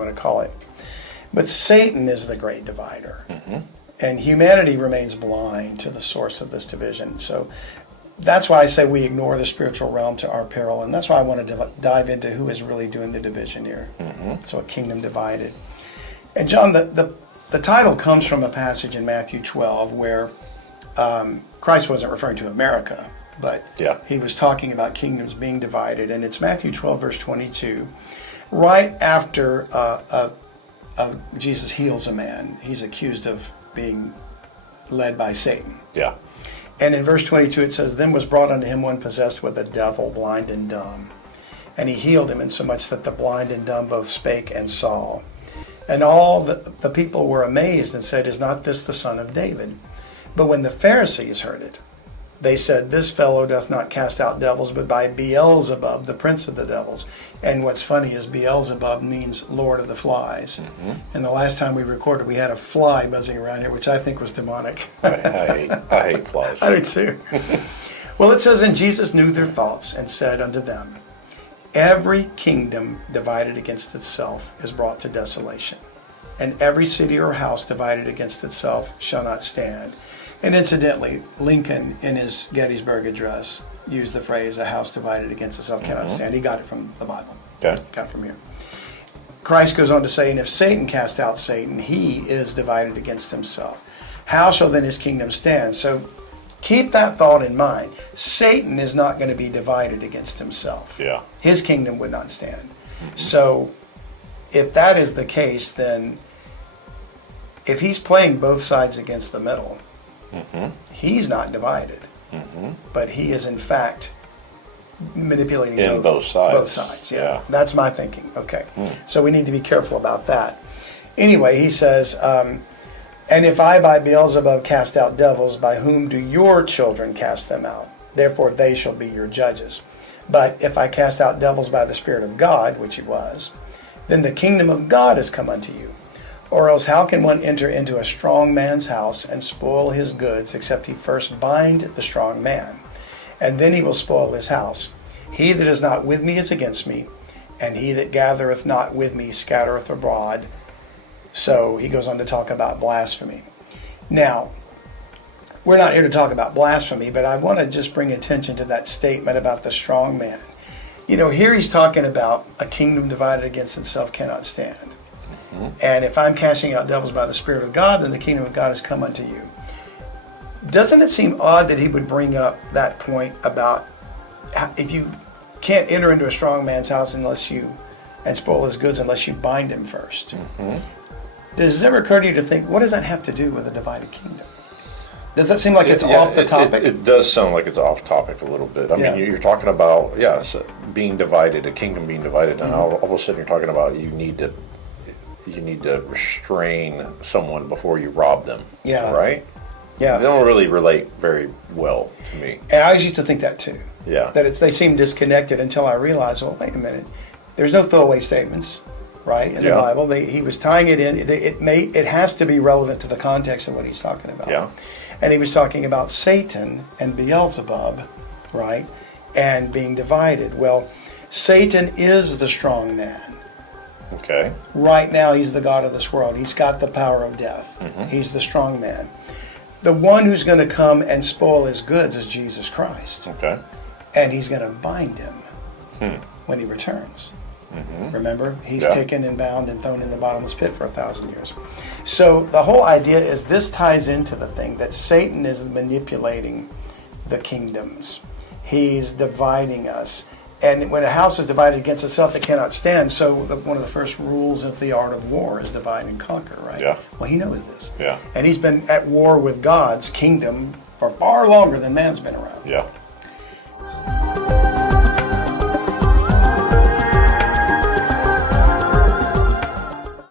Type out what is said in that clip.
want to call it. But Satan is the great divider. Mm-hmm. And humanity remains blind to the source of this division. So that's why I say we ignore the spiritual realm to our peril. And that's why I want to dive into who is really doing the division here. Mm-hmm. So a kingdom divided. And John, the title comes from a passage in Matthew 12 where Christ wasn't referring to America, but he was talking about kingdoms being divided. And it's Matthew 12, verse 22. Right after Jesus heals a man, he's accused of being led by Satan. Yeah. And in verse 22 it says, "Then was brought unto him one possessed with a devil, blind and dumb. And he healed him insomuch that the blind and dumb both spake and saw. And all the people were amazed and said, Is not this the son of David? But when the Pharisees heard it, they said, This fellow doth not cast out devils, but by Beelzebub, the prince of the devils." And what's funny is Beelzebub means Lord of the Flies. Mm-hmm. And the last time we recorded, we had a fly buzzing around here, which I think was demonic. I hate flies. I do too. Well, it says, "And Jesus knew their thoughts, and said unto them, Every kingdom divided against itself is brought to desolation, and every city or house divided against itself shall not stand." And incidentally, Lincoln, in his Gettysburg Address, used the phrase, "A house divided against itself cannot stand." He got it from the Bible. Okay. He got it from here. Christ goes on to say, "And if Satan cast out Satan, he is divided against himself. How shall then his kingdom stand?" So keep that thought in mind. Satan is not going to be divided against himself. Yeah. His kingdom would not stand. Mm-hmm. So if that is the case, then if he's playing both sides against the middle, mm-hmm. he's not divided. Mm-hmm. But he is in fact manipulating both sides. Both sides, yeah. That's my thinking. Okay. So we need to be careful about that. Anyway, he says, "And if I by Beelzebub cast out devils, by whom do your children cast them out? Therefore they shall be your judges. But if I cast out devils by the Spirit of God," which he was, "then the kingdom of God is come unto you. Or else how can one enter into a strong man's house and spoil his goods, except he first bind the strong man? And then he will spoil his house. He that is not with me is against me, and he that gathereth not with me scattereth abroad." So he goes on to talk about blasphemy. Now, we're not here to talk about blasphemy, but I want to just bring attention to that statement about the strong man. You know, here he's talking about a kingdom divided against itself cannot stand. Mm-hmm. And if I'm casting out devils by the Spirit of God, then the kingdom of God has come unto you. Doesn't it seem odd that he would bring up that point about if you can't enter into a strong man's house and spoil his goods unless you bind him first? Mm-hmm. Does it ever occur to you to think, what does that have to do with a divided kingdom? Does that seem like it's off the topic? It does sound like it's off topic a little bit. I mean, you're talking about, being divided, a kingdom being divided, and all of a sudden you're talking about you need to restrain someone before you rob them. Yeah. Right? Yeah. They don't really relate very well to me. And I used to think that too. Yeah. That they seem disconnected until I realized, well, wait a minute. There's no throwaway statements, right, in the Bible. He was tying it in. It has to be relevant to the context of what he's talking about. Yeah. And he was talking about Satan and Beelzebub, right, and being divided. Well, Satan is the strong man. Okay. Right now, he's the god of this world. He's got the power of death. Mm-hmm. He's the strong man. The one who's going to come and spoil his goods is Jesus Christ. Okay. And he's going to bind him when he returns. Mm-hmm. Remember? He's taken and bound and thrown in the bottomless pit for 1,000 years. So the whole idea is this ties into the thing that Satan is manipulating the kingdoms. He's dividing us. And when a house is divided against itself, it cannot stand. So one of the first rules of the art of war is divide and conquer, right? Yeah. Well, he knows this. Yeah. And he's been at war with God's kingdom for far longer than man's been around. Yeah.